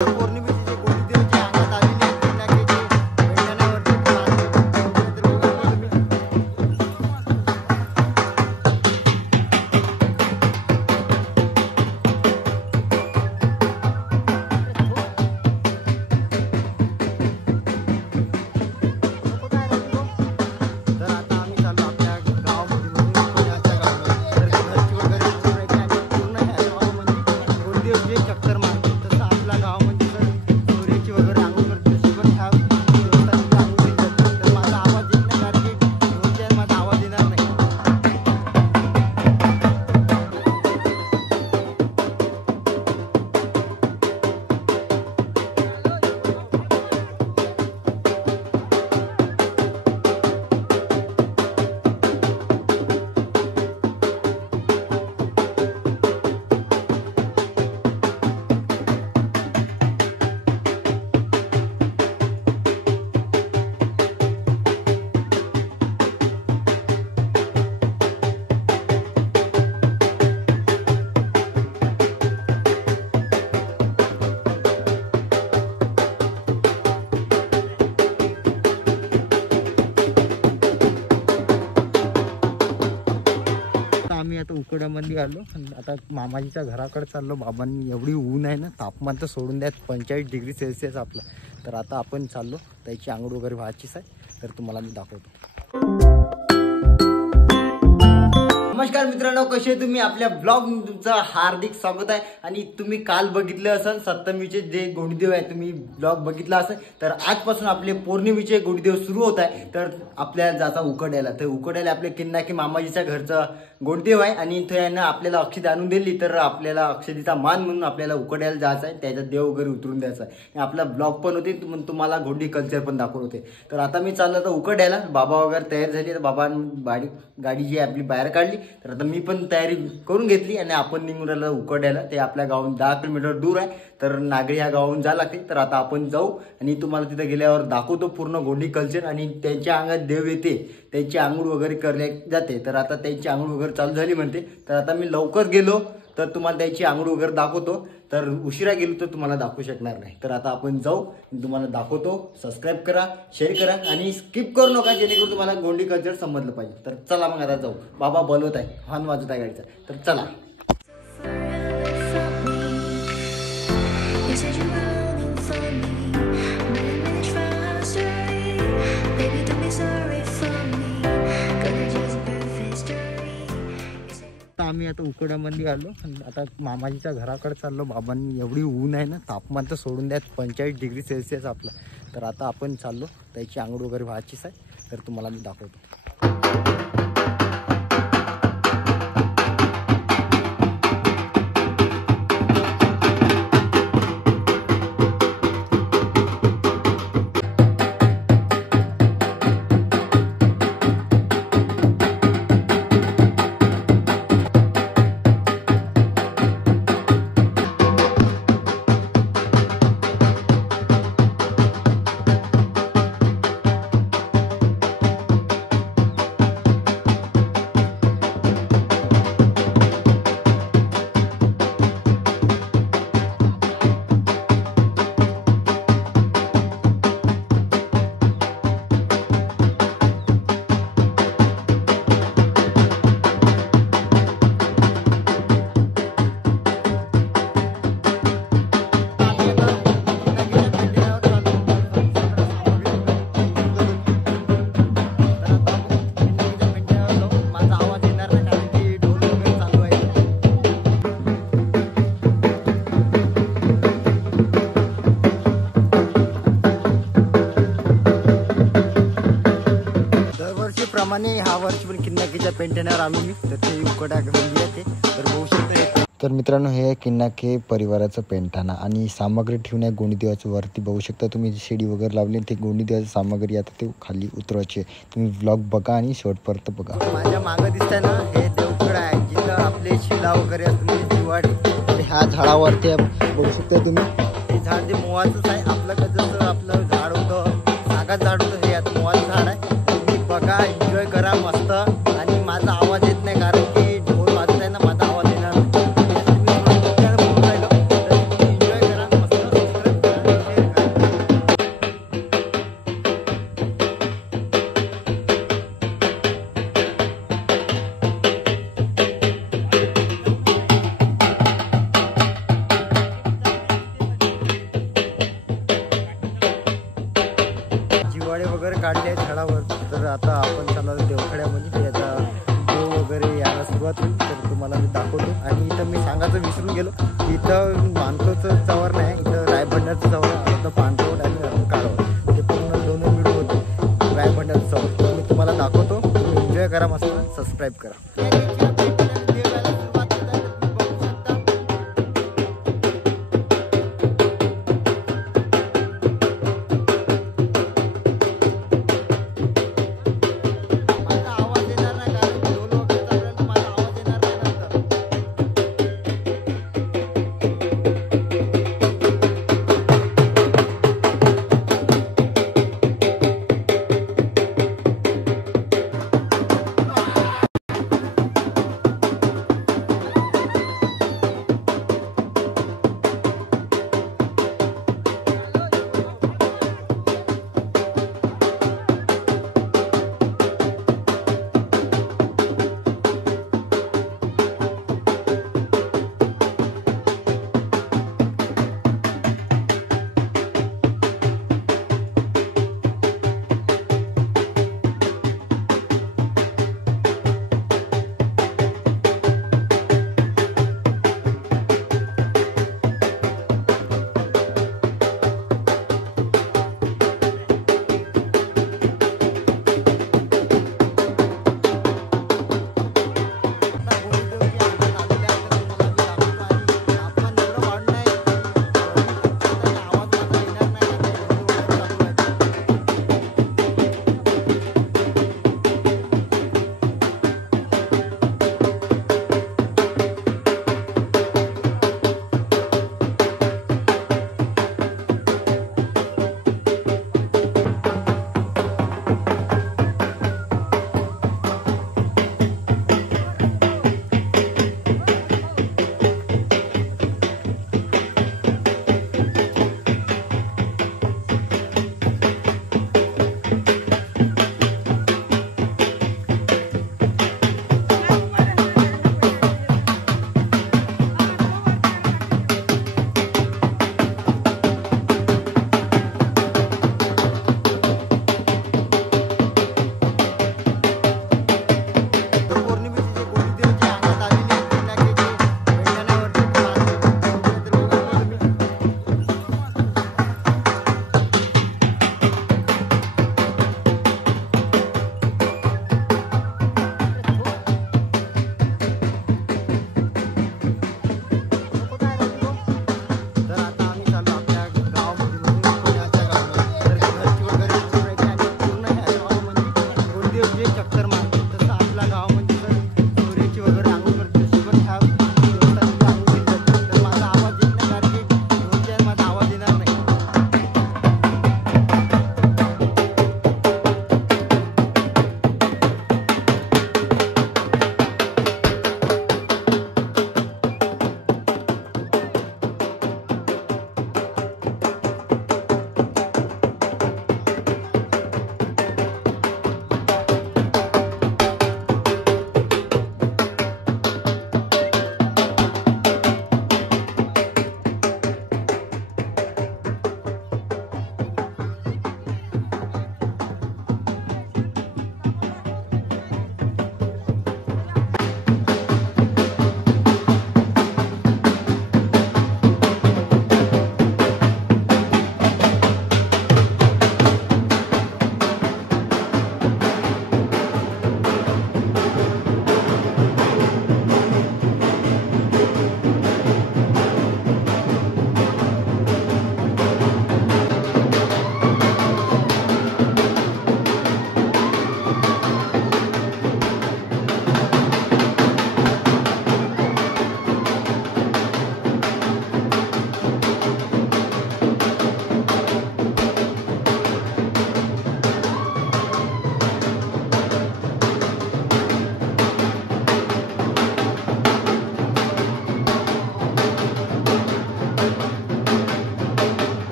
पौर्णिमेचे जे गोडीदेव जे अंगात आलेले पिनाकेचे मैदानावरती तर आता आम्ही चाललो आपल्या गावामध्ये म्हणजे पुण्याच्या गावामध्ये. तर घरची वगैरे पूर्ण आहे आणि पूर्ण ह्या गावामध्ये गोडीदेव जे चक्कर मारतो तसं आपल्या गावामध्ये तर चोरीची वगैरे आंघोळ करते तशी पण ह्या देवस्थानाची आंघोळ केली जाते. तर माझा आवाज येत नाही कारण की ढोलची आहे, माझा आवाज येणार नाही. आम्ही आता उकड्यामध्ये आलो आणि आता मामाजीच्या घराकडे चाललो. बाबांनी एवढी ऊन आहे ना, तापमान तर सोडून द्या 45 डिग्री सेल्सिअस आपलं. तर आता आपण चाललो, त्याची आंघोळ वगैरे व्हायचीच आहे. तर तुम्हाला मी दाखवतो. नमस्कार मित्रांनो, कसे तुम्ही? आपल्या ब्लॉग तुमचं हार्दिक स्वागत आहे. आणि तुम्ही काल बघितलं असेल सप्तमीचे जे गोडीदेव आहे, तुम्ही ब्लॉग बघितला असेल. तर आजपासून आपले पौर्णिमेचे गोडीदेव सुरू होत आहे. तर आपल्याला जाता उकड्याला. तर उकड्याला आपले किन्नाकी मामाजीच्या घरचा गोडदेव आहे आणि त्यांना आपल्याला अक्षत आणून दिली. तर आपल्याला अक्षतेचा मान म्हणून आपल्याला उकड्याला जायचं आहे, त्याच्यात देव वगैरे उतरून द्यायचा आहे. आपला ब्लॉग पण होते, तुम्हाला गोंडी कल्चर पण दाखवत होते. तर आता मी चाललो तर उकड्याला. बाबा वगैरे तयार झाली. तर बाबा गाडी जी आपली बाहेर काढली. तर आता मी पण तयारी करून घेतली आणि आपण निघून राहिलो उकड्याला. ते आपल्या गावाहून 10 किलोमीटर दूर आहे. तर नागरी ह्या गावाहून जावं लागते. तर आता आपण जाऊ आणि तुम्हाला तिथे गेल्यावर दाखवतो पूर्ण गोंडी कल्चर. आणि त्यांच्या अंगात देव येते, त्यांची आंघोळ वगैरे करले जाते. तर आता त्यांची आंघोळ वगैरे चालू झाली म्हणते. तर आता मी लवकर गेलो तर तुम्हाला त्यांची आंघोळ वगैरे दाखवतो. तर उशिरा गेलो तर तुम्हाला दाखवू शकणार नाही. तर आता आपण जाऊ, तुम्हाला दाखवतो. सबस्क्राईब करा, शेअर करा आणि स्किप करू नका, जेणेकरून तुम्हाला गोंडी कल्चर समजलं पाहिजे. तर चला मग आता जाऊ. बाबा बोलवत आहे, हॉर्न वाजवत आहे गाडीचा. तर चला. आम्ही आता उकड्यामध्ये आलो आणि आता मामाजीच्या घराकडे चाललो. बाबांनी एवढी ऊन आहे ना, तापमान तर सोडून द्या 45 डिग्री सेल्सिअस आपलं. तर आता आपण चाललो, त्याची आंघोळ वगैरे व्हायचीच आहे. तर तुम्हाला मी दाखवतो. प्रमाणे ह्या वर्षी पण किन्नाकीच्या पेंटेनर आलो मी. तर ते उकड्या घेऊन येते. तर बघू शकतो. तर मित्रांनो, हे किन्नाके परिवाराचं पेंटाना आणि सामग्री ठेवून आहे गोंडीदेवाच्या वरती. बघू शकता तुम्ही शेडी वगैरे लावली. ते गोंडीदेवाची सामग्री आता ते खाली उतरवायची. तुम्ही व्लॉग बघा आणि शेवटपर्यंत बघा. माझ्या मागं दिसतंय ना, हे देवकडं आहे जिथं आपले शिला वगैरे असते दिवाळी. ह्या झाडावरती बघू शकता तुम्ही. हे झाड ते मोहाचंच आहे. आपलं कसं आपलं झाड होतं, सागात झाड होतं, हे आता मोहाचं झाड आहे. बघा, एन्जॉय करा मस्त. आणि माझा आवाज येत नाही कारण की ढोल वाजत आहे ना, माझा आवाज येणार नाही. एन्जॉय करा मस्त. काढली आहे झाडावर. तर आता आपण चाललो देवखड्यामध्ये. याचा देव वगैरे यायला सुरुवात होईल, तर तुम्हाला मी दाखवतो. आणि इथं मी सांगायचं विसरून गेलो, इथं मानकोचं चवर नाही, इथं रायबंडाचं चवर आहे. आता पांढरवड आणि काळवड ते पूर्ण दोन्ही मिळून होते रायबंडाचं चवर. मी तुम्हाला दाखवतो. तुम्ही एन्जॉय करा, मस्त सबस्क्राईब करा.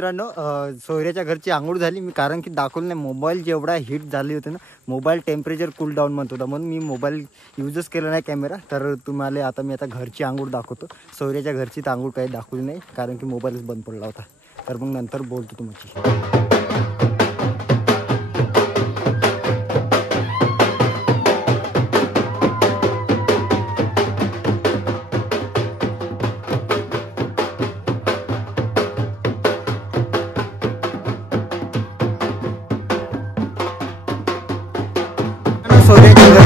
मित्रांनो सोयऱ्याच्या घरची आंघोळ झाली मी, कारण की दाखवलं नाही मोबाईल जेवढा हीट झाली होती ना, मोबाईल टेम्परेचर कूल डाऊन म्हणत होता, म्हणून मी मोबाईल यूजच केला नाही कॅमेरा. तर तुम्हाला आता मी घरची आंघोळ दाखवतो. सोयऱ्याच्या घरची तर आंघोळ काही दाखवली नाही, कारण की मोबाईलच बंद पडला होता. तर मग नंतर बोलतो तुमची. सोयऱ्याच्या